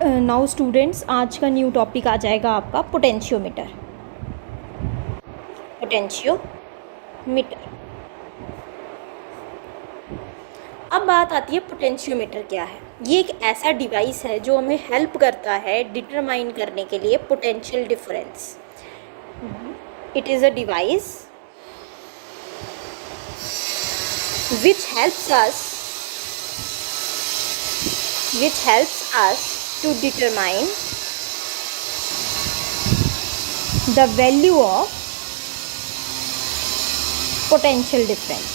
Now students, आज का new topic आ जाएगा आपका पोटेंशियोमीटर। पोटेंशियोमीटर। अब बात आती है पोटेंशियोमीटर क्या है। ये एक ऐसा डिवाइस है जो हमें हेल्प करता है डिटरमाइन करने के लिए potential difference. It is a device which helps us to determine the value of potential difference।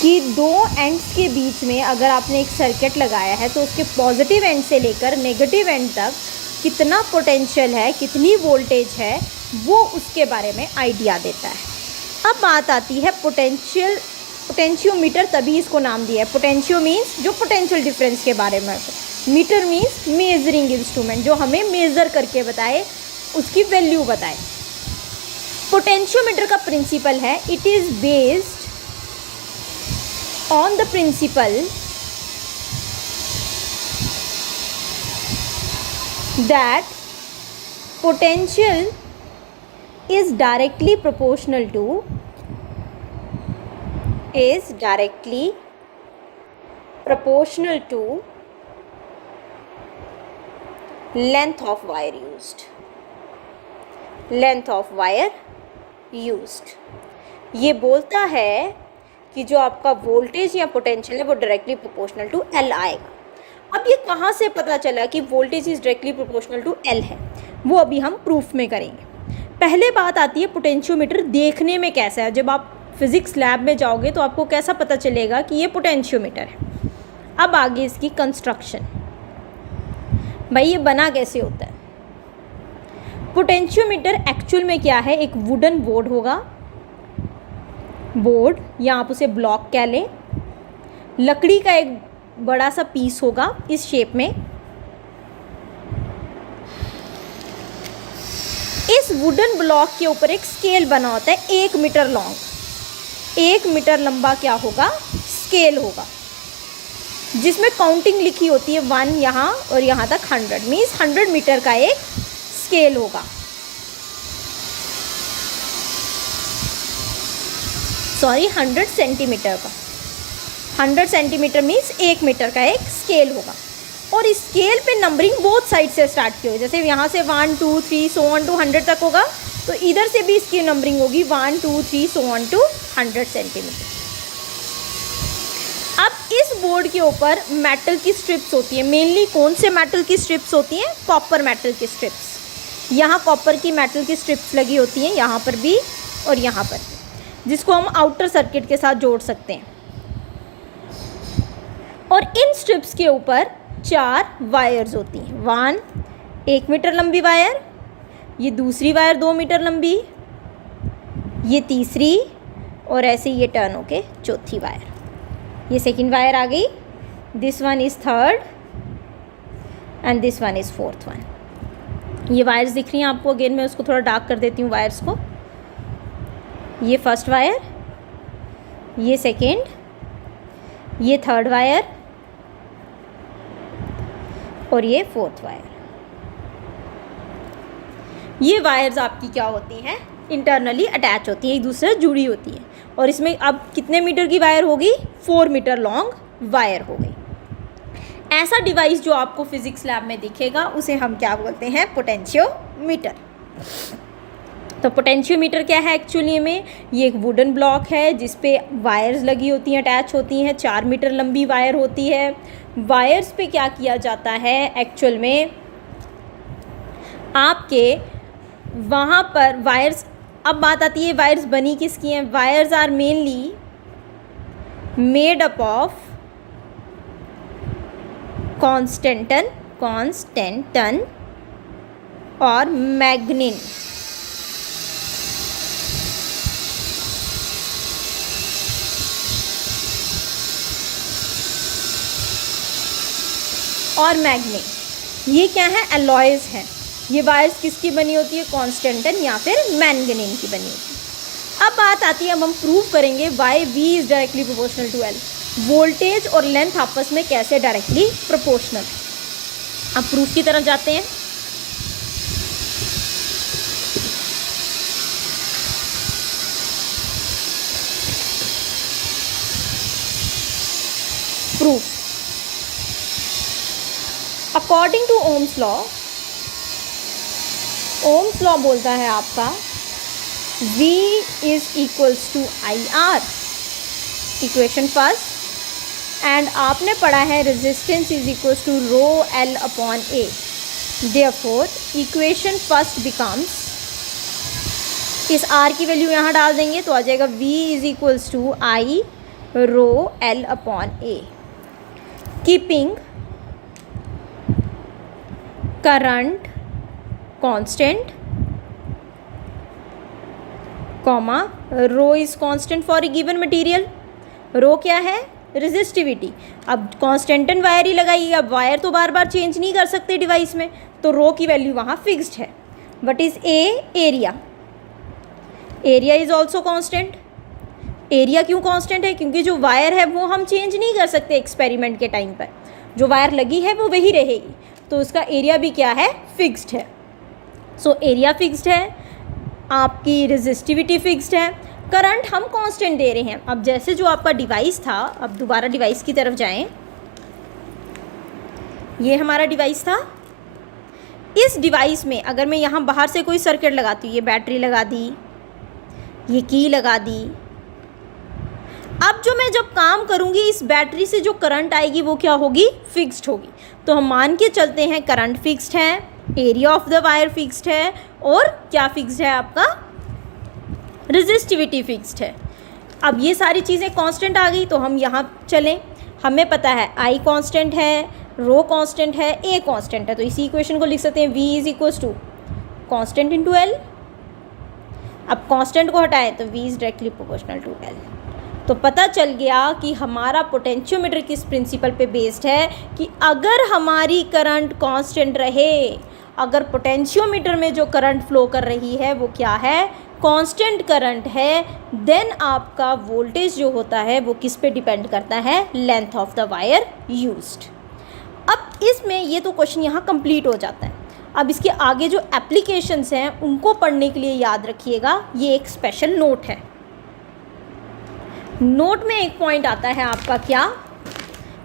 कि दो एंड्स के बीच में अगर आपने एक सर्किट लगाया है तो उसके पॉजिटिव एंड से लेकर नेगेटिव एंड तक कितना पोटेंशियल है, कितनी वोल्टेज है, वो उसके बारे में आइडिया देता है। अब बात आती है पोटेंशियोमीटर, तभी इसको नाम दिया है। पोटेंशियो मीन्स जो पोटेंशियल डिफरेंस के बारे में, मीटर मीन्स मेजरिंग इंस्ट्रूमेंट, जो हमें मेज़र करके बताए, उसकी वैल्यू बताए। पोटेंशियोमीटर का प्रिंसिपल है, it is based on the principle that potential is directly proportional to length of wire used। ये बोलता है कि जो आपका वोल्टेज या पोटेंशियल है वो डायरेक्टली प्रोपोर्शनल टू एल आएगा। अब ये कहाँ से पता चला कि voltage is directly proportional to L है, वो अभी हम प्रूफ में करेंगे। पहले बात आती है पोटेंशियोमीटर देखने में कैसा है। जब आप फिज़िक्स लैब में जाओगे तो आपको कैसा पता चलेगा कि ये पोटेंशियोमीटर है। अब आगे इसकी कंस्ट्रक्शन, भाई ये बना कैसे होता है। पोटेंशियोमीटर एक्चुअल में क्या है, एक वुडन बोर्ड होगा, बोर्ड या आप उसे ब्लॉक कह लें, लकड़ी का एक बड़ा सा पीस होगा इस शेप में। इस वुडन ब्लॉक के ऊपर एक स्केल बना होता है 1 मीटर लॉन्ग, 1 मीटर लंबा क्या होगा, स्केल होगा, जिसमें काउंटिंग लिखी होती है 1 यहाँ और यहाँ तक 100 मीन्स 100 मीटर का एक स्केल होगा। 100 सेंटीमीटर का, 100 सेंटीमीटर मीन्स 1 मीटर का एक स्केल होगा। और इस स्केल पे नंबरिंग बोथ साइड से स्टार्ट की होगी। जैसे यहाँ से 1 2 3 सो ऑन टू 100 तक होगा, तो इधर से भी इसकी नंबरिंग होगी 1 2 3 सो ऑन टू 100 सेंटीमीटर। अब इस बोर्ड के ऊपर मेटल की स्ट्रिप्स होती है। मेनली कौन से मेटल की स्ट्रिप्स होती हैं, कॉपर मेटल की स्ट्रिप्स। यहाँ कॉपर की मेटल की स्ट्रिप्स लगी होती हैं, यहाँ पर भी और यहाँ पर भी, जिसको हम आउटर सर्किट के साथ जोड़ सकते हैं। और इन स्ट्रिप्स के ऊपर 4 वायर्स होती हैं। 1 मीटर लंबी वायर, ये दूसरी वायर 2 मीटर लंबी, ये तीसरी, और ऐसे ये टर्न होके चौथी वायर, ये सेकंड वायर आ गई। This one is third and this one is fourth one. ये वायर्स दिख रही हैं आपको, अगेन मैं उसको थोड़ा डार्क कर देती हूँ वायर्स को। ये फर्स्ट वायर, ये सेकेंड, ये थर्ड वायर और ये फोर्थ वायर। ये वायर्स आपकी क्या होती हैं, इंटरनली अटैच होती हैं, एक दूसरे से जुड़ी होती है। और इसमें अब कितने मीटर की वायर होगी, 4 मीटर लॉन्ग वायर हो गई। ऐसा डिवाइस जो आपको फिजिक्स लैब में दिखेगा उसे हम क्या बोलते हैं, पोटेंशियोमीटर। तो पोटेंशियोमीटर क्या है एक्चुअली में, ये एक वुडन ब्लॉक है जिस पे वायर्स लगी होती हैं, अटैच होती हैं, 4 मीटर लंबी वायर होती है। वायर्स पे क्या किया जाता है एक्चुअल में, आपके वहाँ पर वायर्स, अब बात आती है वायर्स बनी किसकी हैं। Wires are mainly made up of constantan और मैग्नीन। और मैग्नीन, ये क्या है, एलॉयज़ हैं। ये वायर्स किसकी बनी होती है, कॉन्स्टेंटन या फिर मैंगनीन की बनी होती है। अब बात आती है, अब हम प्रूव करेंगे why V is directly proportional to L. Voltage और लेंथ आपस में कैसे डायरेक्टली प्रोपोर्शनल है। अब प्रूफ की तरफ जाते हैं। Proof according to Ohm's law, Ohm's law बोलता है आपका V is equals to IR, equation first, and आपने पढ़ा है resistance is equals to rho L upon A। Therefore equation first becomes, इस R की वैल्यू यहाँ डाल देंगे तो आ जाएगा V is equals to I rho L upon A, keeping current constant, comma rho is constant for a given material. Rho क्या है? रेजिस्टिविटी। अब कांस्टेंटन वायर ही लगाइए, अब वायर तो बार बार चेंज नहीं कर सकते डिवाइस में, तो रो की वैल्यू वहाँ फिक्स्ड है। But is area, area is also constant. Area क्यों कांस्टेंट है? क्योंकि जो वायर है वो हम चेंज नहीं कर सकते एक्सपेरिमेंट के टाइम पर, जो वायर लगी है वो वही रहेगी, तो उसका एरिया भी क्या है? फिक्स्ड है। सो एरिया फिक्स्ड है, आपकी रेजिस्टिविटी फिक्स्ड है, करंट हम कांस्टेंट दे रहे हैं। अब जैसे जो आपका डिवाइस था, अब दोबारा डिवाइस की तरफ जाएं, ये हमारा डिवाइस था। इस डिवाइस में अगर मैं यहाँ बाहर से कोई सर्किट लगाती हूँ, ये बैटरी लगा दी, ये की लगा दी, अब जो मैं जब काम करूँगी इस बैटरी से जो करंट आएगी वो क्या होगी? फिक्स्ड होगी। तो हम मान के चलते हैं करंट फिक्स्ड है, area of the wire fixed है, और क्या फिक्स्ड है? आपका रेजिस्टिविटी फिक्स्ड है। अब ये सारी चीज़ें कांस्टेंट आ गई, तो हम यहाँ चलें। हमें पता है I कांस्टेंट है, रो कांस्टेंट है, A कांस्टेंट है, तो इसी इक्वेशन को लिख सकते हैं V is equals to constant into L। अब कांस्टेंट को हटाएं तो V is directly proportional to L। तो पता चल गया कि हमारा पोटेंशियोमीटर किस प्रिंसिपल पे बेस्ड है कि अगर हमारी करंट कांस्टेंट रहे, अगर पोटेंशियोमीटर में जो करंट फ्लो कर रही है वो क्या है? कांस्टेंट करंट है, देन आपका वोल्टेज जो होता है वो किस पे डिपेंड करता है? Length of the wire used. अब इसमें ये तो क्वेश्चन यहाँ कंप्लीट हो जाता है। अब इसके आगे जो एप्लीकेशंस हैं उनको पढ़ने के लिए याद रखिएगा, ये एक स्पेशल नोट है। नोट में एक पॉइंट आता है आपका क्या?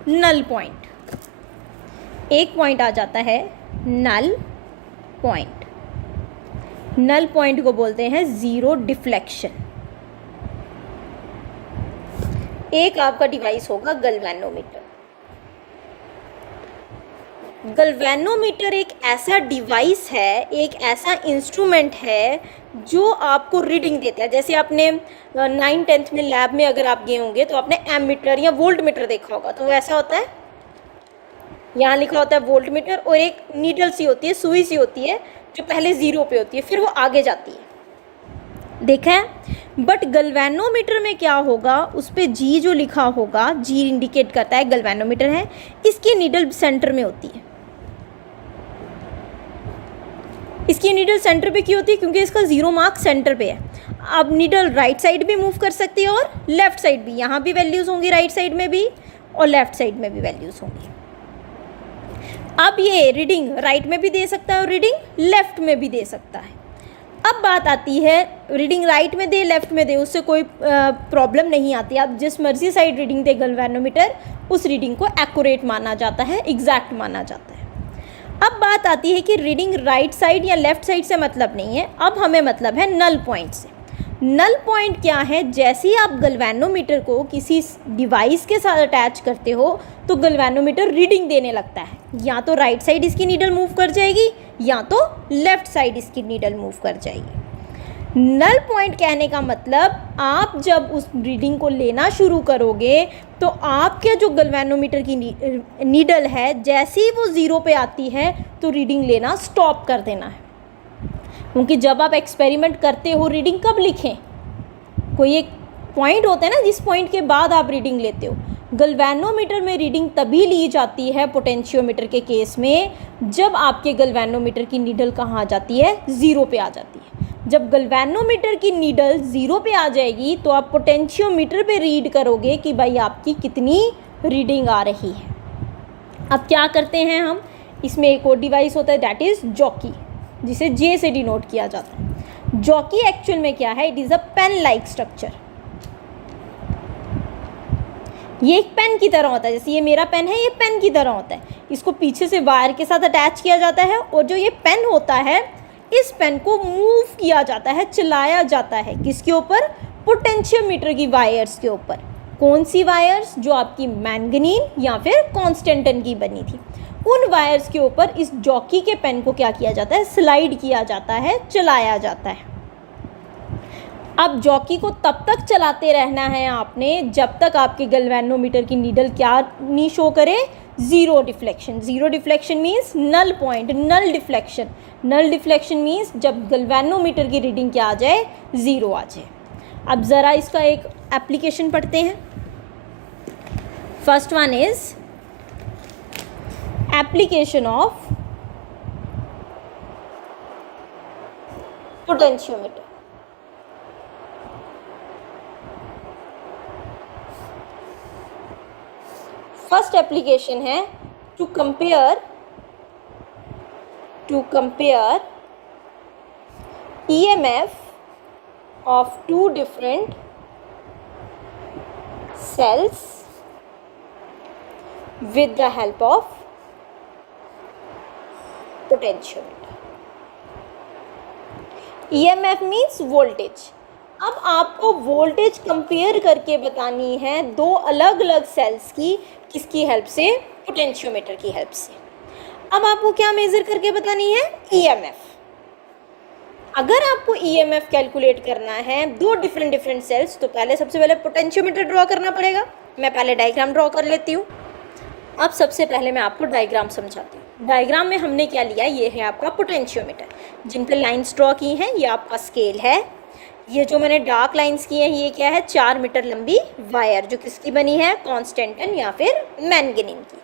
Null point. एक पॉइंट आ जाता है नल पॉइंट। नल पॉइंट को बोलते हैं ज़ीरो डिफ्लेक्शन। एक आपका डिवाइस होगा गैल्वेनोमीटर। गैल्वेनोमीटर एक ऐसा डिवाइस है, एक ऐसा इंस्ट्रूमेंट है जो आपको रीडिंग देता है। जैसे आपने 9th-10th में लैब में अगर आप गए होंगे तो आपने एमीटर या वोल्ट मीटर देखा होगा, तो वैसा होता है। यहाँ लिखा होता है वोल्ट मीटर, और एक नीडल सी होती है, सुई सी होती है, जो पहले ज़ीरो पे होती है, फिर वो आगे जाती है, देखा है। बट गैल्वेनोमीटर में क्या होगा? उस पर जी जो लिखा होगा, जी इंडिकेट करता है गैल्वेनोमीटर है, इसकी नीडल सेंटर में होती है। इसकी नीडल सेंटर पे क्यों होती है? क्योंकि इसका ज़ीरो मार्क सेंटर पे है। अब नीडल राइट साइड भी मूव कर सकती है और लेफ्ट साइड भी, यहाँ भी वैल्यूज़ होंगी, राइट साइड में भी और लेफ्ट साइड में भी वैल्यूज़ होंगी। अब ये रीडिंग राइट में भी दे सकता है और रीडिंग लेफ्ट में भी दे सकता है। अब बात आती है रीडिंग राइट में दे लेफ्ट में दे, उससे कोई प्रॉब्लम नहीं आती। आप जिस मर्जी साइड रीडिंग दे गैल्वेनोमीटर, उस रीडिंग को एक्यूरेट माना जाता है, एग्जैक्ट माना जाता है। अब बात आती है कि रीडिंग राइट साइड या लेफ्ट साइड से मतलब नहीं है, अब हमें मतलब है नल पॉइंट से। नल पॉइंट क्या है? जैसे ही आप गैल्वेनोमीटर को किसी डिवाइस के साथ अटैच करते हो तो गैल्वेनोमीटर रीडिंग देने लगता है। या तो राइट साइड इसकी नीडल मूव कर जाएगी या तो लेफ्ट साइड इसकी नीडल मूव कर जाएगी। नल पॉइंट कहने का मतलब, आप जब उस रीडिंग को लेना शुरू करोगे तो आपके जो गैल्वेनोमीटर की नीडल है, जैसे ही वो ज़ीरो पे आती है तो रीडिंग लेना स्टॉप कर देना है। क्योंकि जब आप एक्सपेरिमेंट करते हो, रीडिंग कब लिखें? कोई एक पॉइंट होता है ना, जिस पॉइंट के बाद आप रीडिंग लेते हो। गैल्वेनोमीटर में रीडिंग तभी ली जाती है पोटेंशियोमीटर के केस में, जब आपके गैल्वेनोमीटर की नीडल कहाँ आ जाती है? ज़ीरो पे आ जाती है। जब गैल्वेनोमीटर की नीडल 0 पे आ जाएगी तो आप पोटेंशियोमीटर पे रीड करोगे कि भाई आपकी कितनी रीडिंग आ रही है। अब क्या करते हैं हम, इसमें एक और डिवाइस होता है दैट इज़ जॉकी, जिसे जे से डिनोट किया जाता है। जॉकी एक्चुअल में क्या है, it is a pen like structure. ये एक पेन की तरह होता है, जैसे ये मेरा पेन है, ये पेन की तरह होता है। इसको पीछे से वायर के साथ अटैच किया जाता है और जो ये पेन होता है, इस पेन को मूव किया जाता है, चलाया जाता है किसके ऊपर, पोटेंशियोमीटर की वायर्स के ऊपर। कौन सी वायर्स, जो आपकी मैंगनीन या फिर कॉन्स्टेंटन की बनी थी, उन वायर्स के ऊपर इस जॉकी के पेन को क्या किया जाता है, स्लाइड किया जाता है, चलाया जाता है। अब जॉकी को तब तक चलाते रहना है आपने जब तक आपके गैल्वेनोमीटर की नीडल क्या नहीं शो करे, zero deflection. Zero deflection means null point, null deflection. Null deflection means जब गैल्वेनोमीटर की रीडिंग क्या आ जाए, ज़ीरो आ जाए। अब ज़रा इसका एक एप्लीकेशन पढ़ते हैं। First one is application of potentiometer. First application है to compare EMF of two different cells with the help of potentiometer. EMF means voltage. अब आपको वोल्टेज कंपेयर करके बतानी है दो अलग अलग सेल्स की, किसकी हेल्प से, पोटेंशियोमीटर की हेल्प से। अब आपको क्या मेजर करके बतानी है, EMF। अगर आपको EMF कैलकुलेट करना है दो डिफरेंट सेल्स, तो पहले सबसे पहले पोटेंशियोमीटर ड्रॉ करना पड़ेगा। मैं पहले डायग्राम ड्रॉ कर लेती हूँ। अब सबसे पहले मैं आपको डायग्राम समझाती हूँ। डायग्राम में हमने क्या लिया, ये है आपका पोटेंशियोमीटर, जिन पे लाइंस ड्रॉ की हैं, ये आपका स्केल है। ये जो मैंने डार्क लाइंस की हैं, ये क्या है, 4 मीटर लंबी वायर, जो किसकी बनी है, कॉन्स्टेंटन या फिर मैंगनीन की।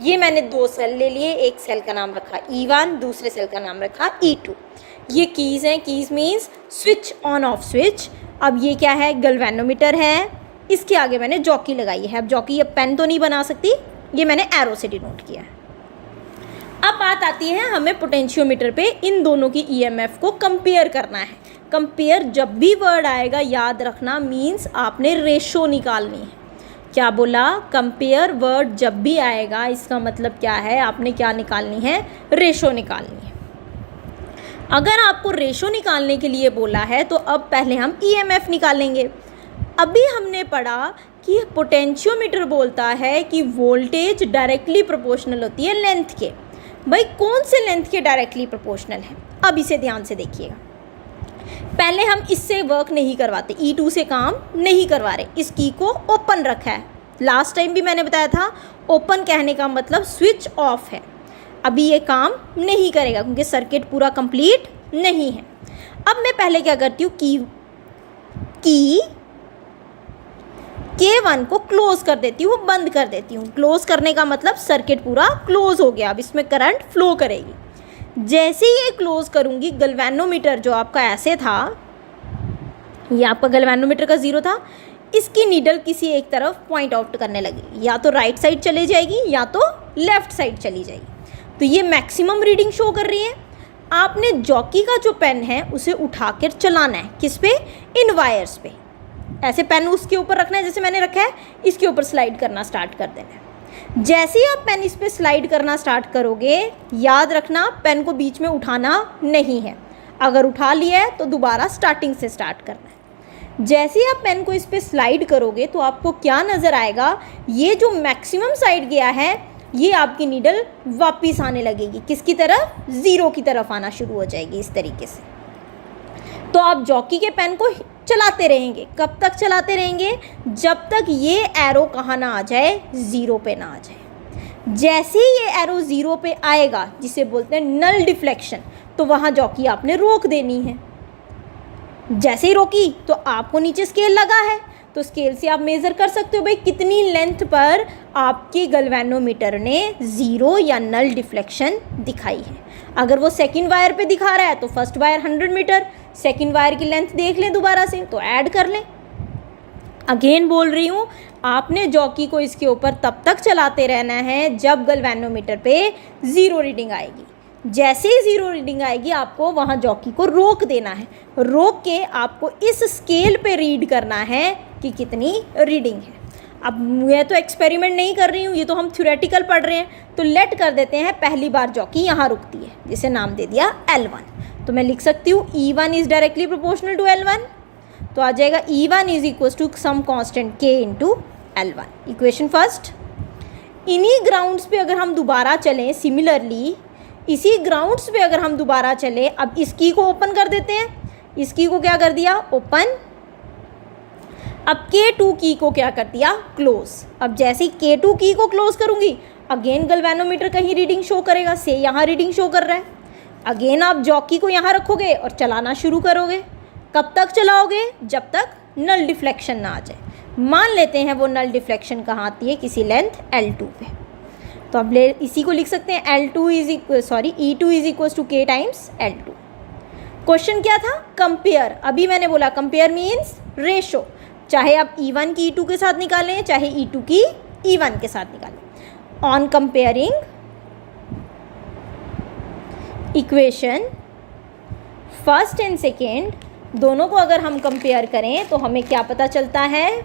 ये मैंने 2 सेल ले लिए, एक सेल का नाम रखा E1, दूसरे सेल का नाम रखा E2। ये कीज़ हैं, keys means switch on off switch. अब ये क्या है, गैल्वेनोमीटर है, इसके आगे मैंने जॉकी लगाई है। अब जॉकी, ये पेन तो नहीं बना सकती, ये मैंने एरो से डिनोट किया है। अब बात आती है, हमें पोटेंशियोमीटर पे इन दोनों की EMF को कंपेयर करना है। कंपेयर जब भी वर्ड आएगा, याद रखना, मीन्स आपने रेशो निकालनी है। क्या बोला, कंपेयर वर्ड जब भी आएगा, इसका मतलब क्या है, आपने क्या निकालनी है, रेशो निकालनी है। अगर आपको रेशो निकालने के लिए बोला है तो अब पहले हम EMF निकालेंगे। अभी हमने पढ़ा कि पोटेंशियोमीटर बोलता है कि वोल्टेज डायरेक्टली प्रोपोर्शनल होती है लेंथ के। भाई कौन से लेंथ के डायरेक्टली प्रोपोर्शनल है, अब इसे ध्यान से देखिएगा। पहले हम इससे वर्क नहीं करवाते, E2 से काम नहीं करवा रहे, इस की को ओपन रखा है। लास्ट टाइम भी मैंने बताया था, ओपन कहने का मतलब स्विच ऑफ है। अभी ये काम नहीं करेगा क्योंकि सर्किट पूरा कंप्लीट नहीं है। अब मैं पहले क्या करती हूँ, की K1 को क्लोज कर देती हूँ, बंद कर देती हूँ। क्लोज करने का मतलब सर्किट पूरा क्लोज हो गया, अब इसमें करंट फ्लो करेगी। जैसे ही ये क्लोज करूँगी, गैल्वेनोमीटर जो आपका ऐसे था, ये आपका गैल्वेनोमीटर का 0 था, इसकी नीडल किसी एक तरफ पॉइंट आउट करने लगी, या तो राइट साइड चले जाएगी या तो लेफ्ट साइड चली जाएगी। तो ये मैक्सिमम रीडिंग शो कर रही है। आपने जॉकी का जो पेन है उसे उठाकर चलाना है, किस पे, इन वायर्स पे। ऐसे पेन उसके ऊपर रखना है जैसे मैंने रखा है, इसके ऊपर स्लाइड करना स्टार्ट कर देना है। जैसे ही आप पेन इस पे स्लाइड करना स्टार्ट करोगे, याद रखना पेन को बीच में उठाना नहीं है। अगर उठा लिया है तो दोबारा स्टार्टिंग से स्टार्ट करना है। जैसे ही आप पेन को इस पे स्लाइड करोगे तो आपको क्या नज़र आएगा, ये जो मैक्सिमम साइड गया है, ये आपकी नीडल वापस आने लगेगी, किसकी तरफ, 0 की तरफ आना शुरू हो जाएगी इस तरीके से। तो आप जॉकी के पेन को चलाते रहेंगे। कब तक चलाते रहेंगे, जब तक ये एरो कहाँ ना आ जाए, 0 पे ना आ जाए। जैसे ही ये एरो 0 पे आएगा, जिसे बोलते हैं नल डिफ्लेक्शन, तो वहाँ जॉकी आपने रोक देनी है। जैसे ही रोकी तो आपको नीचे स्केल लगा है, तो स्केल से आप मेज़र कर सकते हो भाई कितनी लेंथ पर आपके गैल्वेनोमीटर ने 0 या नल डिफ्लेक्शन दिखाई है। अगर वो सेकंड वायर पे दिखा रहा है तो first wire 100 metre, second wire की लेंथ देख लें दोबारा से तो ऐड कर लें। अगेन बोल रही हूँ, आपने जॉकी को इसके ऊपर तब तक चलाते रहना है जब गैल्वेनोमीटर पे 0 रीडिंग आएगी। जैसे ही 0 रीडिंग आएगी आपको वहाँ जॉकी को रोक देना है, रोक के आपको इस स्केल पे रीड करना है कि कितनी रीडिंग है। अब मैं तो एक्सपेरिमेंट नहीं कर रही हूँ, ये तो हम थ्योरेटिकल पढ़ रहे हैं, तो लेट कर देते हैं पहली बार जॉकी यहाँ रुकती है, जिसे नाम दे दिया L1। तो मैं लिख सकती हूँ E1 is directly proportional to L1, तो आ जाएगा E1 is equal to some constant K into L1। Equation first. इन्हीं ग्राउंड्स पे अगर हम दोबारा चलें, सिमिलरली इसी ग्राउंड्स पे अगर हम दोबारा चलें, अब इस की को ओपन कर देते हैं, इस की को क्या कर दिया ओपन, अब K2 की को क्या कर दिया क्लोज। अब जैसे ही K2 की को क्लोज करूँगी अगेन गैल्वेनोमीटर कहीं रीडिंग शो करेगा, से यहाँ रीडिंग शो कर रहा है। अगेन आप जॉकी को यहाँ रखोगे और चलाना शुरू करोगे। कब तक चलाओगे? जब तक नल डिफ्लेक्शन ना आ जाए। मान लेते हैं वो नल डिफ्लेक्शन कहाँ आती है, किसी लेंथ L2 पे, तो अब ले इसी को लिख सकते हैं E2 is equal to K times L2। Question क्या था? कंपेयर। अभी मैंने बोला कंपेयर मीन्स रेशो, चाहे आप E1 की E2 के साथ निकालें, चाहे E2 की E1 के साथ निकालें। On comparing equation first and second, दोनों को अगर हम कंपेयर करें तो हमें क्या पता चलता है,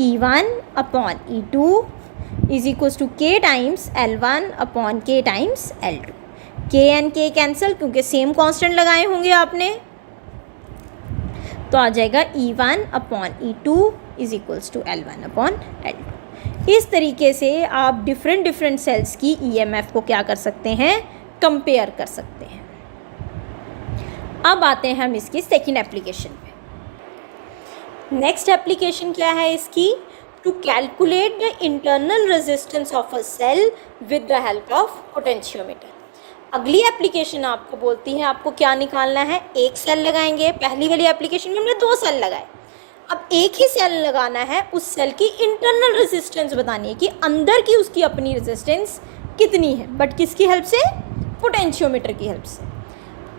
E1 upon E2 is equal to K times L1 upon K times L2। K and K cancel, क्योंकि सेम कांस्टेंट लगाए होंगे आपने, तो आ जाएगा E1 upon E2 is equals to L1 upon L2। इस तरीके से आप डिफरेंट सेल्स की EMF को क्या कर सकते हैं, कंपेयर कर सकते हैं। अब आते हैं हम इसकी सेकंड एप्लीकेशन पे। नेक्स्ट एप्लीकेशन क्या है इसकी, to calculate the internal resistance of a cell with the help of potentiometer. अगली एप्लीकेशन आपको बोलती है आपको क्या निकालना है, एक सेल लगाएंगे। पहली वाली एप्लीकेशन में हमने 2 सेल लगाए, अब एक ही सेल लगाना है, उस सेल की इंटरनल रेजिस्टेंस बतानी है कि अंदर की उसकी अपनी रेजिस्टेंस कितनी है, बट किसकी हेल्प से, पोटेंशियोमीटर की हेल्प से।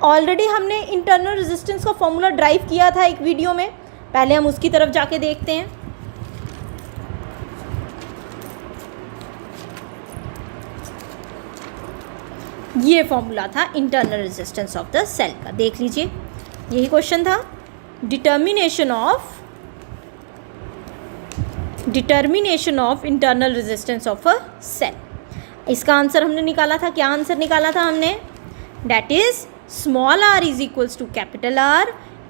ऑलरेडी हमने इंटरनल रेजिस्टेंस का फॉर्मूला ड्राइव किया था एक वीडियो में, पहले हम उसकी तरफ जाके देखते हैं। ये फॉर्मूला था internal resistance of the cell का, देख लीजिए यही क्वेश्चन था। Determination of internal resistance of a cell, इसका आंसर हमने निकाला था। क्या आंसर निकाला था हमने, that is small r is equals to capital R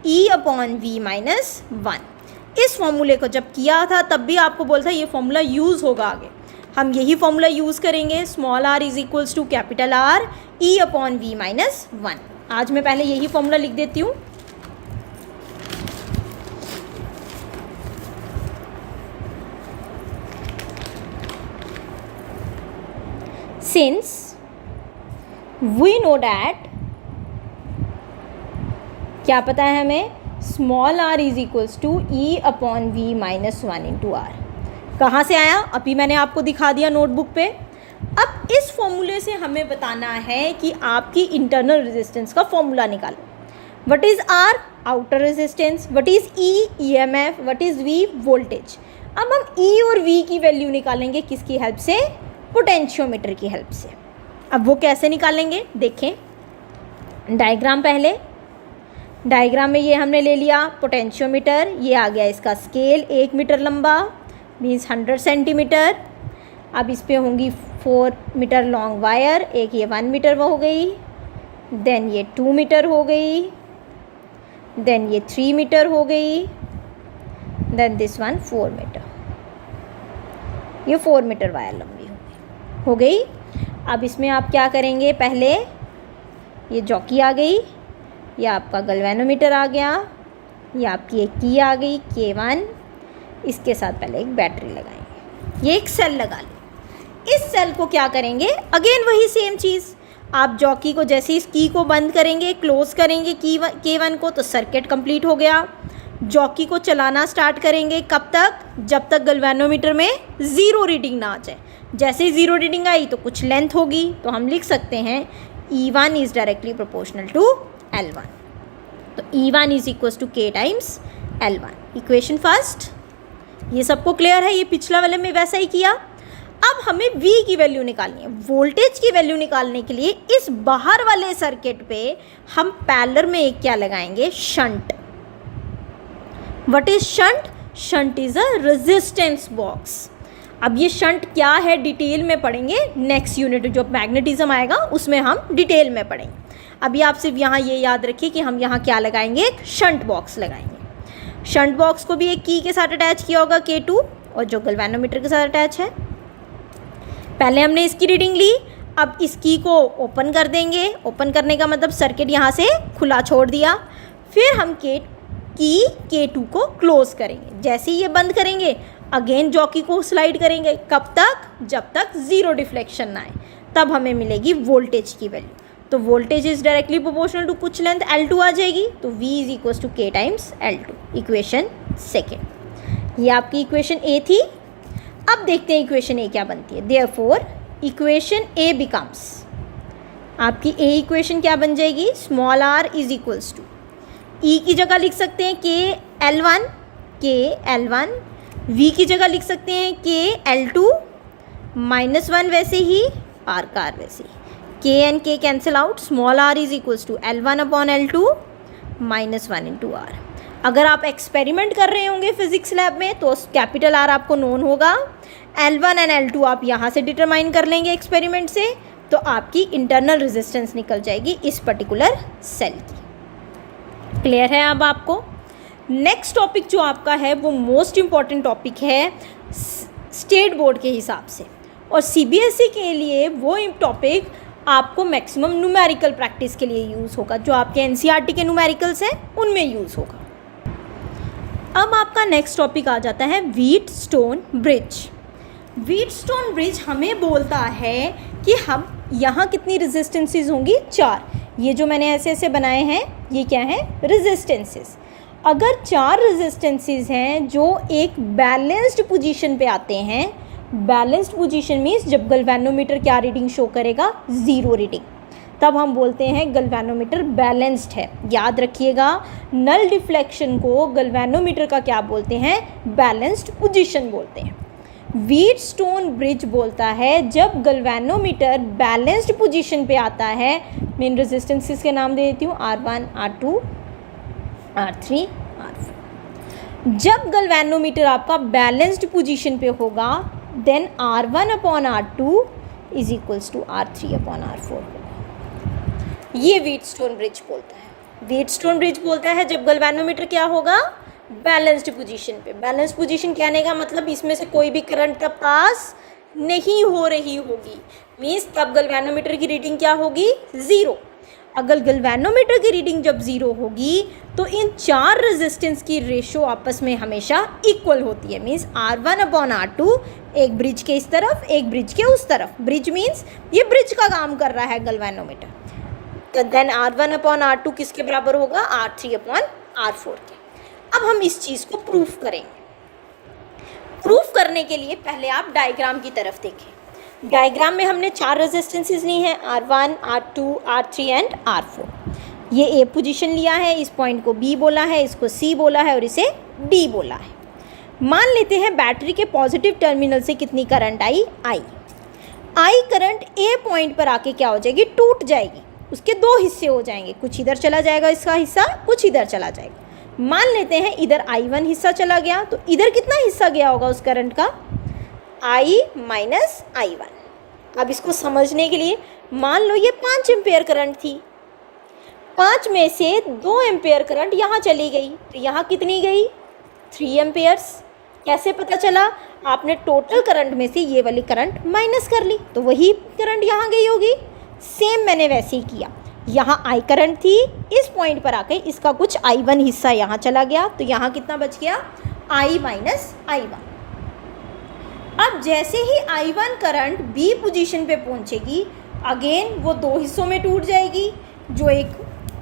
E upon V minus 1। इस फॉर्मूले को जब किया था तब भी आपको बोलता है ये फॉर्मूला यूज़ होगा आगे, हम यही फॉर्मूला यूज़ करेंगे, small r is equals to capital R E upon V minus 1। आज मैं पहले यही फॉर्मूला लिख देती हूँ। Since we know that, क्या पता है हमें, small r is equals to E upon V minus 1 into R। कहाँ से आया, अभी मैंने आपको दिखा दिया नोटबुक पे। अब इस फॉर्मूले से हमें बताना है कि आपकी इंटरनल रेजिस्टेंस का फॉर्मूला निकालो। What is R, outer resistance, what is E, EMF, what is V, voltage. अब हम E और V की वैल्यू निकालेंगे किसकी हेल्प से, पोटेंशियोमीटर की हेल्प से। अब वो कैसे निकालेंगे देखें, डायग्राम पहले, डायग्राम में ये हमने ले लिया पोटेंशियोमीटर, ये आ गया इसका स्केल 1 मीटर लंबा मीन्स 100 सेंटीमीटर। अब इस पे होंगी 4 मीटर लॉन्ग वायर, एक ये 1 मीटर वो हो गई, देन ये 2 मीटर हो गई, देन ये 3 मीटर हो गई, देन दिस वन 4 मीटर, ये 4 मीटर वायर लंबी हो गई। अब इसमें आप क्या करेंगे, पहले ये जॉकी आ गई, ये आपका गैल्वेनोमीटर आ गया, ये आपकी एक की आ गई K1, इसके साथ पहले एक बैटरी लगाएंगे, ये एक सेल लगा लें। इस सेल को क्या करेंगे, अगेन वही सेम चीज़, आप जॉकी को जैसे इस की को बंद करेंगे, क्लोज करेंगे K1 को, तो सर्किट कंप्लीट हो गया। जॉकी को चलाना स्टार्ट करेंगे, कब तक, जब तक गैल्वेनोमीटर में 0 रीडिंग ना आ जाए। जैसे ही 0 रीडिंग आई तो कुछ लेंथ होगी, तो हम लिख सकते हैं E1 is directly proportional to L1। तो E1 is equal to K times L1। Equation first, ये सबको क्लियर है, ये पिछला वाले में वैसा ही किया। अब हमें V की वैल्यू निकालनी है। वोल्टेज की वैल्यू निकालने के लिए इस बाहर वाले सर्किट पे हम पैरेलल में एक क्या लगाएंगे, shunt. What is shunt? Shunt is a resistance box. अब ये शंट क्या है डिटेल में पढ़ेंगे नेक्स्ट यूनिट, जो मैग्नेटिज्म आएगा उसमें हम डिटेल में पढ़ेंगे। अभी आप सिर्फ यहाँ ये याद रखिए कि हम यहाँ क्या लगाएंगे, एक शंट बॉक्स लगाएंगे। शंट बॉक्स को भी एक की के साथ अटैच किया होगा K2, और जो गैल्वेनोमीटर के साथ अटैच है। पहले हमने इसकी रीडिंग ली, अब इस की को ओपन कर देंगे। ओपन करने का मतलब सर्किट यहाँ से खुला छोड़ दिया। फिर हम K2 को क्लोज करेंगे। जैसे ही ये बंद करेंगे अगेन जॉकी को स्लाइड करेंगे। कब तक? जब तक ज़ीरो डिफ्लेक्शन ना आए, तब हमें मिलेगी वोल्टेज की वैल्यू। तो voltage is directly proportional to कुछ लेंथ L2 आ जाएगी, तो V is equal to K times L2। Equation second, ये आपकी इक्वेशन A थी। अब देखते हैं इक्वेशन A क्या बनती है। देयरफॉर इक्वेशन A बिकम्स, आपकी A इक्वेशन क्या बन जाएगी, small r is equals to, E की जगह लिख सकते हैं K L1, V की जगह लिख सकते हैं K L2, -1 वैसे ही, R का R वैसे ही, K and K cancel out, small r is equals to L1 upon L2 -1 into R। अगर आप एक्सपेरिमेंट कर रहे होंगे फिजिक्स लैब में तो कैपिटल R आपको नोन होगा। L1 एंड L2 आप यहाँ से डिटरमाइन कर लेंगे एक्सपेरिमेंट से, तो आपकी इंटरनल रेजिस्टेंस निकल जाएगी इस पर्टिकुलर सेल की। क्लियर है अब आपको? नेक्स्ट टॉपिक जो आपका है वो मोस्ट इम्पॉर्टेंट टॉपिक है स्टेट बोर्ड के हिसाब से, और CBSE के लिए वो टॉपिक आपको मैक्सिमम न्यूमेरिकल प्रैक्टिस के लिए यूज़ होगा। जो आपके NCERT के न्यूमेरिकल्स हैं उनमें यूज़ होगा। अब आपका नेक्स्ट टॉपिक आ जाता है व्हीटस्टोन ब्रिज। व्हीटस्टोन ब्रिज हमें बोलता है कि हम यहाँ कितनी रेजिस्टेंसेस होंगी, 4। ये जो मैंने ऐसे ऐसे बनाए हैं ये क्या है, रेजिस्टेंसेस। अगर 4 रेजिस्टेंसेस हैं जो एक बैलेंस्ड पोजीशन पे आते हैं, बैलेंस्ड पोजीशन मीन्स जब गैल्वेनोमीटर क्या रीडिंग शो करेगा, 0 रीडिंग, तब हम बोलते हैं गैल्वेनोमीटर बैलेंस्ड है। याद रखिएगा, नल डिफ्लेक्शन को गैल्वेनोमीटर का क्या बोलते हैं, बैलेंस्ड पोजीशन बोलते हैं। व्हीटस्टोन ब्रिज बोलता है जब गैल्वेनोमीटर बैलेंस्ड पोजीशन पे आता है, मेन रेजिस्टेंसेस के नाम दे देती हूँ, R1, R2, R3, R4। जब गैल्वेनोमीटर आपका बैलेंस्ड पोजीशन पे होगा then R1 upon R2 is equals to R3 upon R4 होगा। ये व्हीटस्टोन ब्रिज बोलता है। व्हीटस्टोन ब्रिज बोलता है जब गैल्वेनोमीटर क्या होगा, बैलेंस्ड पोजीशन पे। बैलेंस्ड पोजीशन कहने का मतलब इसमें से कोई भी करंट तब पास नहीं हो रही होगी, मीन्स तब गैल्वेनोमीटर की रीडिंग क्या होगी, 0। अगर गैल्वेनोमीटर की रीडिंग जब 0 होगी तो इन 4 रेजिस्टेंस की रेशो आपस में हमेशा इक्वल होती है, मीन्स R1 अपॉन R2, एक ब्रिज के इस तरफ एक ब्रिज के उस तरफ। ब्रिज मीन्स ये ब्रिज का काम कर रहा है गैल्वेनोमीटर, तो देन R1 अपॉन R2 किसके बराबर होगा, R3 अपॉन R4 के। अब हम इस चीज़ को प्रूफ करेंगे। प्रूफ करने के लिए पहले आप डायग्राम की तरफ देखें। डायग्राम में हमने 4 रेजिस्टेंसेस ली हैं, R1, R2, R3 and R4। ये ए पोजीशन लिया है, इस पॉइंट को B बोला है, इसको C बोला है और इसे D बोला है। मान लेते हैं बैटरी के पॉजिटिव टर्मिनल से कितनी current I, I current A point पर आके क्या हो जाएगी, टूट जाएगी। उसके 2 हिस्से हो जाएंगे, कुछ इधर चला जाएगा इसका हिस्सा, कुछ इधर चला जाएगा। मान लेते हैं इधर I1 हिस्सा चला गया, तो इधर कितना हिस्सा गया होगा उस करंट का, I माइनस I1। अब इसको समझने के लिए मान लो ये 5 एम्पेयर करंट थी, 5 में से 2 एम्पेयर करंट यहाँ चली गई, तो यहाँ कितनी गई, 3 एम्पेयर्स। कैसे पता चला, आपने टोटल करंट में से ये वाली करंट माइनस कर ली, तो वही करंट यहाँ गई होगी। सेम मैंने वैसे ही किया, यहाँ I करंट थी, इस पॉइंट पर आके इसका कुछ I1 हिस्सा यहाँ चला गया, तो यहाँ कितना बच गया, I माइनस I1। अब जैसे ही I1 करंट B पोजीशन पे पहुँचेगी, अगेन वो 2 हिस्सों में टूट जाएगी, जो एक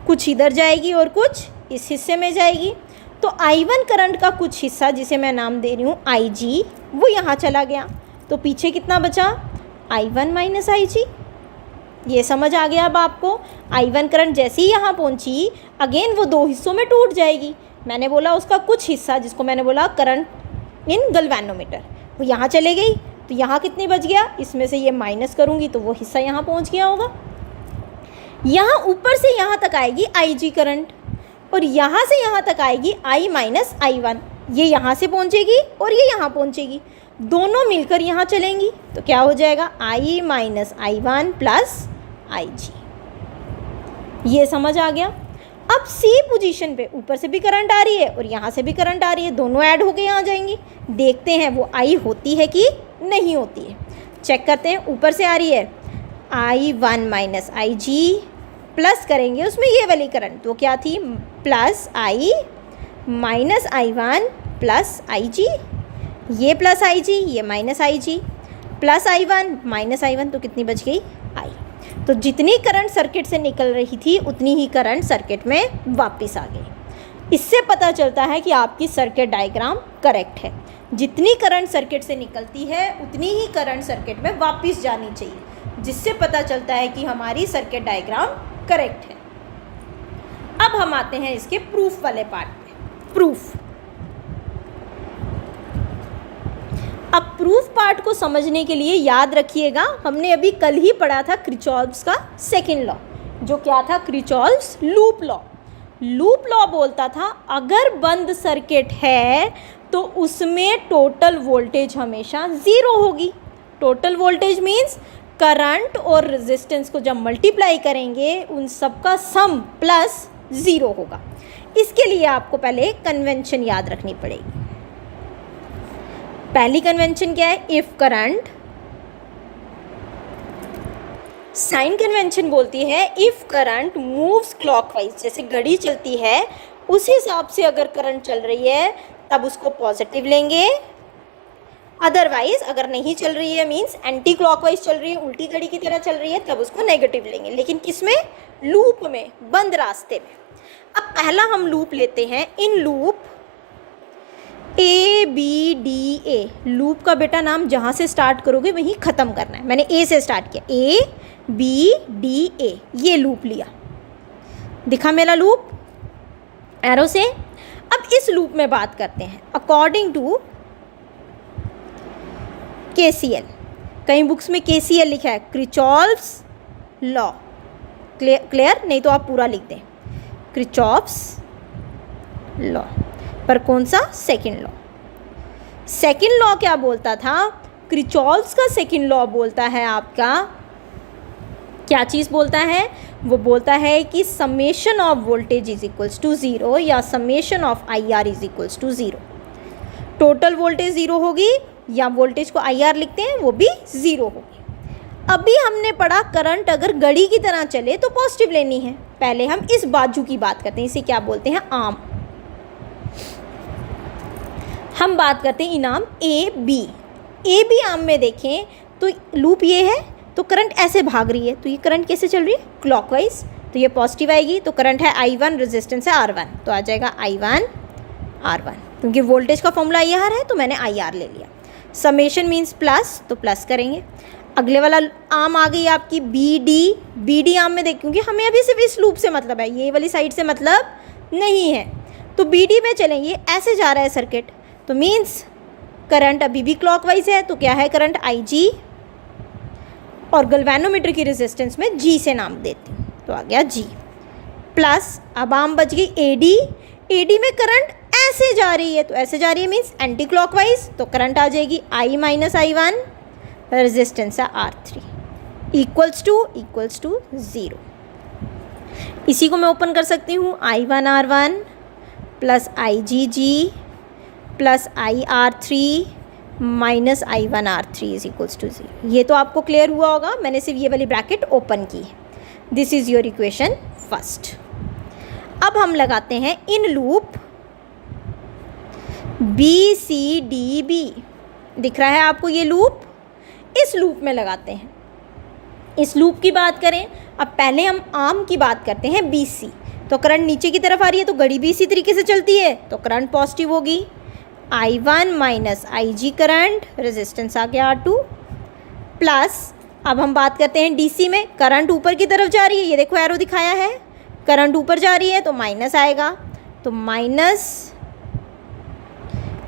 कुछ इधर जाएगी और कुछ इस हिस्से में जाएगी। तो I1 करंट का कुछ हिस्सा, जिसे मैं नाम दे रही हूँ IG, वो यहाँ चला गया, तो पीछे कितना बचा, I1 माइनस IG। ये समझ आ गया अब आपको। I1 करंट जैसे ही यहाँ पहुँची अगेन वो दो हिस्सों में टूट जाएगी। मैंने बोला उसका कुछ हिस्सा, जिसको मैंने बोला करंट इन गैल्वेनोमीटर, वो यहाँ चले गई, तो यहाँ कितनी बच गया, इसमें से ये माइनस करूँगी तो वो हिस्सा यहाँ पहुँच गया होगा। यहाँ ऊपर से यहाँ तक आएगी IG करंट और यहाँ से यहाँ तक आएगी I माइनस I1। ये यहाँ से पहुँचेगी और ये यहाँ पहुँचेगी, दोनों मिलकर यहाँ चलेंगी, तो क्या हो जाएगा I minus I1 plus IG। ये समझ आ गया। अब C पोजीशन पे ऊपर से भी करंट आ रही है और यहाँ से भी करंट आ रही है, दोनों ऐड होके यहाँ जाएंगी। देखते हैं वो I होती है कि नहीं होती है, चेक करते हैं। ऊपर से आ रही है I1 माइनस IG, प्लस करेंगे उसमें ये वाली करंट, तो क्या थी plus I minus I1 plus IG, ये प्लस IG, ये minus IG, plus I1 minus I1, तो कितनी बच गई I। तो जितनी करंट सर्किट से निकल रही थी उतनी ही करंट सर्किट में वापस आ गई। इससे पता चलता है कि आपकी सर्किट डायग्राम करेक्ट है। जितनी करंट सर्किट से निकलती है उतनी ही करंट सर्किट में वापस जानी चाहिए, जिससे पता चलता है कि हमारी सर्किट डायग्राम करेक्ट है। अब हम आते हैं इसके प्रूफ वाले पार्ट पे। प्रूफ। अब प्रूफ पार्ट को समझने के लिए याद रखिएगा, हमने अभी कल ही पढ़ा था किरचॉफ्स का सेकंड लॉ, जो क्या था Kirchhoff's loop law. Loop law बोलता था अगर बंद सर्किट है तो उसमें टोटल वोल्टेज हमेशा ज़ीरो होगी। टोटल वोल्टेज मीन्स करंट और रेजिस्टेंस को जब मल्टीप्लाई करेंगे उन सब का सम प्लस ज़ीरो होगा। इसके लिए आपको पहले कन्वेंशन याद रखनी पड़ेगी। पहली कन्वेंशन क्या है, इफ करंट, साइन कन्वेंशन बोलती है इफ करंट मूव्स क्लॉकवाइज, जैसे घड़ी चलती है उस हिसाब से अगर करंट चल रही है तब उसको पॉजिटिव लेंगे, अदरवाइज अगर नहीं चल रही है मीन्स एंटी क्लॉकवाइज चल रही है, उल्टी घड़ी की तरह चल रही है, तब उसको नेगेटिव लेंगे। लेकिन किसमें, लूप में, बंद रास्ते में। अब पहला हम लूप लेते हैं, इन लूप ABDA, लूप का बेटा नाम जहाँ से स्टार्ट करोगे वहीं ख़त्म करना है। मैंने A से स्टार्ट किया, ABDA, ये लूप लिया, दिखा मेरा लूप एरो से। अब इस लूप में बात करते हैं अकॉर्डिंग टू KCL। कई बुक्स में KCL लिखा है, किरचॉफ्स लॉ। क्लियर, नहीं तो आप पूरा लिख दें किरचॉफ्स लॉ, पर कौन सा, सेकंड लॉ। सेकंड लॉ क्या बोलता था, किरचॉफ्स का सेकंड लॉ बोलता है आपका, क्या चीज़ बोलता है, वो बोलता है कि summation of voltage is equals to zero या summation of IR is equals to zero. Total voltage zero होगी या वोल्टेज को IR लिखते हैं वो भी ज़ीरो होगी। अभी हमने पढ़ा करंट अगर घड़ी की तरह चले तो पॉजिटिव लेनी है। पहले हम इस बाजू की बात करते हैं, इसे क्या बोलते हैं, आर्म। हम बात करते हैं इनाम AB आर्म में देखें तो लूप ये है, तो करंट ऐसे भाग रही है, तो ये करंट कैसे चल रही है, क्लॉकवाइज, तो ये पॉजिटिव आएगी। तो करंट है I1, रेजिस्टेंस है R1, तो आ जाएगा I1 R1, क्योंकि वोल्टेज का फॉर्मूला IR है तो मैंने IR ले लिया। समेशन मीन्स प्लस, तो प्लस करेंगे। अगले वाला आर्म आ गई आपकी BD आर्म में देख, क्योंकि हमें अभी सिर्फ इस लूप से मतलब है, ये वाली साइड से मतलब नहीं है, तो BD में चलेंगे। ऐसे जा रहा है सर्किट, तो मीन्स करंट अभी भी क्लॉकवाइज है, तो क्या है करंट IG, और गैल्वेनोमीटर की रेजिस्टेंस में G से नाम देती हूँ, तो आ गया G प्लस। अब आर्म बच गई AD में करंट ऐसे जा रही है, तो ऐसे जा रही है मीन्स एंटी क्लॉकवाइज, तो करंट आ जाएगी I माइनस I1, रेजिस्टेंस है R3, इक्वल्स टू ज़ीरो। इसी को मैं ओपन कर सकती हूँ, I1 R1 plus IGG plus IR3 minus I1 R3 is equals to zero. ये तो आपको क्लियर हुआ होगा, मैंने सिर्फ ये वाली ब्रैकेट ओपन की है। This is your equation first. अब हम लगाते हैं इन लूप BCDB, दिख रहा है आपको ये लूप, इस लूप में लगाते हैं। इस लूप की बात करें, अब पहले हम आर्म की बात करते हैं BC, तो करंट नीचे की तरफ आ रही है, तो घड़ी भी इसी तरीके से चलती है, तो करंट पॉजिटिव होगी। I1 minus IG current, resistance आ गया R2 प्लस। अब हम बात करते हैं डीसी में। करंट ऊपर की तरफ जा रही है, ये देखो एरो दिखाया है, करंट ऊपर जा रही है तो माइनस आएगा, तो minus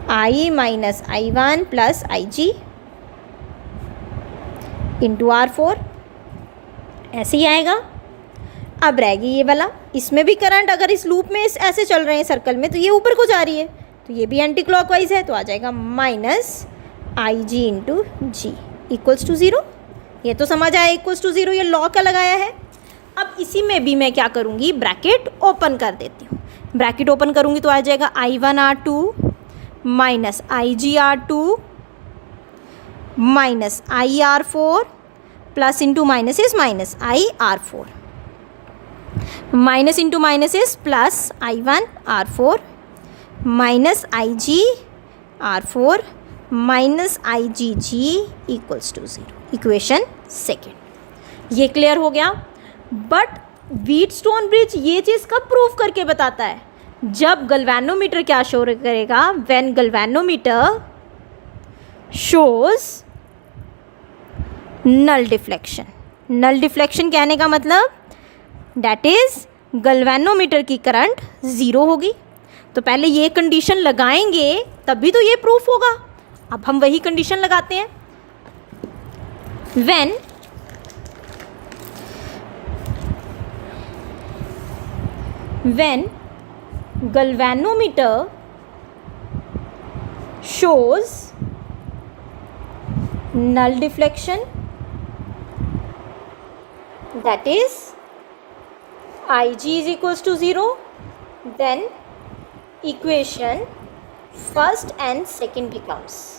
I minus I1 plus IG into R4, ऐसे ही आएगा। अब रहेगी ये वाला, इसमें भी करंट अगर इस लूप में ऐसे चल रहे हैं सर्कल में तो ये ऊपर को जा रही है, तो ये भी एंटी क्लॉकवाइज है, तो आ जाएगा minus IG into G equals to 0। ये तो समझ आया, इक्वल्स टू 0 ये लॉ का लगाया है। अब इसी में भी मैं क्या करूँगी, ब्रैकेट ओपन कर देती हूँ। ब्रैकेट ओपन करूँगी तो आ जाएगा I1 R2 minus IG R2 minus I R4 plus into minus is minus I R4, minus into minus is plus I1 R4 minus IG R4 minus IgG equals to 0। Equation second. ये clear हो गया। But Wheatstone bridge ये चीज़ कब prove करके बताता है, जब galvanometer क्या शो करेगा, when galvanometer shows null deflection. Null deflection कहने का मतलब डैट इज गैल्वेनोमीटर की करंट 0 होगी। तो पहले ये कंडीशन लगाएंगे तभी तो ये प्रूफ होगा। अब हम वही कंडीशन लगाते हैं। when galvanometer shows null deflection, that is Ig is equals to 0, then equation first and second becomes।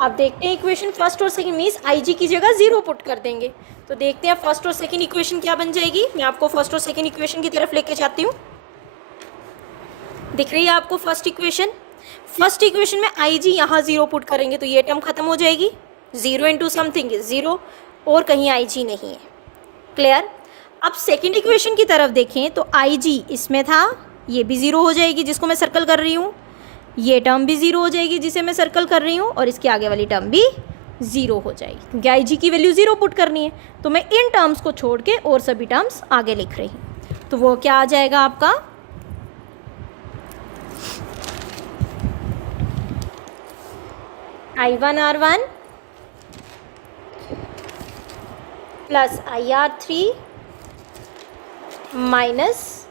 अब देखते हैं इक्वेशन फर्स्ट और सेकंड मीन्स IG की जगह 0 पुट कर देंगे, तो देखते हैं फर्स्ट और सेकंड इक्वेशन क्या बन जाएगी। मैं आपको फर्स्ट और सेकंड इक्वेशन की तरफ लेके जाती हूँ। दिख रही है आपको फर्स्ट इक्वेशन। फर्स्ट इक्वेशन में IG यहाँ 0 पुट करेंगे तो ये टर्म खत्म हो जाएगी, 0 इंटू समथिंग इज 0, और कहीं IG नहीं है। क्लियर। अब सेकंड इक्वेशन की तरफ देखें तो IG इसमें था, ये भी 0 हो जाएगी जिसको मैं सर्कल कर रही हूँ, ये टर्म भी 0 हो जाएगी जिसे मैं सर्कल कर रही हूँ, और इसके आगे वाली टर्म भी 0 हो जाएगी क्योंकि IG की वैल्यू 0 पुट करनी है। तो मैं इन टर्म्स को छोड़ के और सभी टर्म्स आगे लिख रही हूँ, तो वो क्या आ जाएगा आपका I1 R1 plus IR3 minus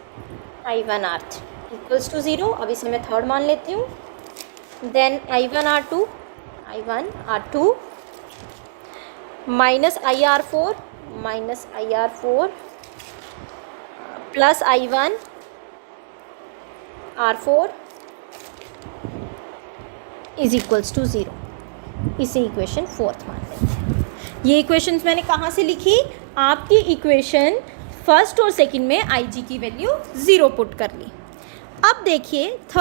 I1 R3 equals to 0। अब इसे मैं थर्ड मान लेती हूँ। Then I1 R2 minus IR4 plus I1 R4 is equals to 0। इसे इक्वेशन फोर्थ मान लेते हैं। ये इक्वेशंस मैंने कहाँ से लिखी, आपकी इक्वेशन फर्स्ट और सेकंड में IG की वैल्यू 0 पुट कर ली। अब देखिए थर्ड